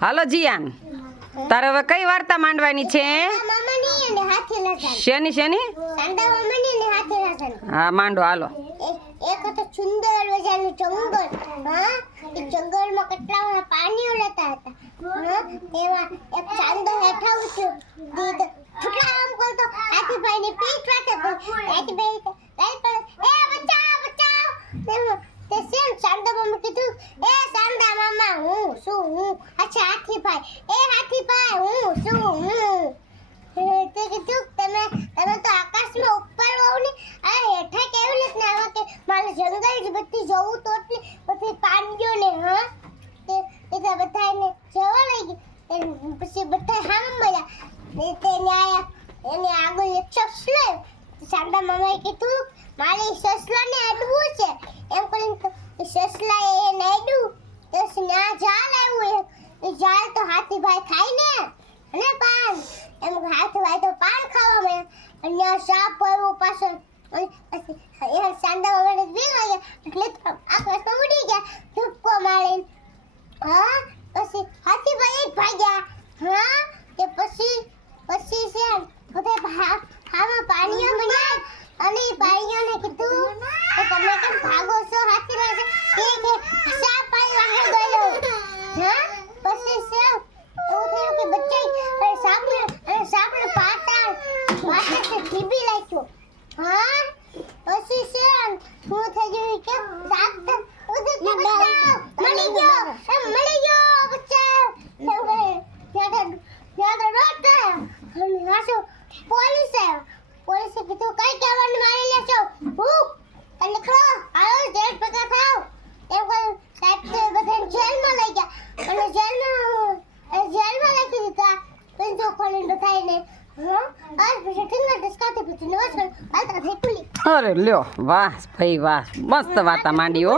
હાલો જીયાન, તારે હવે કઈ વાર્તા માંડવાની છે? શેની શેની? હા માંડો, હાલો. એક હતો સુંદર મજાનું જંગલ. હા, એ જંગલમાં કેટલા પાણીઓ લેતા હતા. હા, એમાં એક ચાંદો હેઠા ઉઠ્યો. દીદ ફૂટલા આમ કરતો હાથીભાઈની પીઠ વાટે હાથીભાઈ એ બચાવ બચાવ. તે સેમ ચાંદા મામા કીધું, એ ચાંદા મામા હું અચ્છા હાથીભાઈ, એ હાથીભાઈ હું તે કીધું તમે તો આકાશમાં ઉપર હોવ ને, આ હેઠા કેવી રીતના આવા કે મારે જંગલ જ બધી જવું તો એટલે પછી પાણીઓ ને. હા, તે બધાને જવા લાગી. પછી બધા હામ મળ્યા. તેને આયા એને આગળ એક સસલો. ચાંદા મામાએ કીધું મારે સસલાને અડવું છે. એમ કરીને સસલાએ એને અડ્યું. તો ના જાલ આવ્યું. એ જાલ તો હાથીભાઈ ખાય ને અને પાન. એમ હાથીભાઈ તો પાન ખાવા મળ્યા. અને સાપ આવ્યો પાછળ. અને ચાંદા મામાને બી વાગ્યા એટલે આકાશમાં ઉડી ગયા ધૂપકો મારીને. હા, પછી હાથીભાઈ જ ભાગ્યા. હા, કે પછી છે બધા હામાં પાણીઓ મળ્યા. અને પાણીઓને કીધું કે તમે કેમ ભાગો છો હાથીભાઈ? કે સાપ આવ્યો ગયો. હા, પછી છે એવું થયું કે બચ્ચા સાપને પાછળથી ઠીબી નાખ્યો. હા, પછી છે શું થઈ ગયું કે સાપ મળી ગયો બચ્ચા. પોલીસે કીધું કઈ કહેવાનું મારી લેશો હું નીકળો આવો જેલ ભેગા થાવ. એમ કહ્યું સાહેબ તો બધાને જેલમાં લઈ ગયા. અને જેલમાં રાખી દીધા pintu ખોલીને બધાને. હા, આજ પછી ઠીંગા ડિસ્કાથી પછી નમસ્કાર હાલતા થઈ ખુલી. અરે લ્યો, વાહ ભાઈ વાહ, મસ્ત વાર્તા માંડી હો.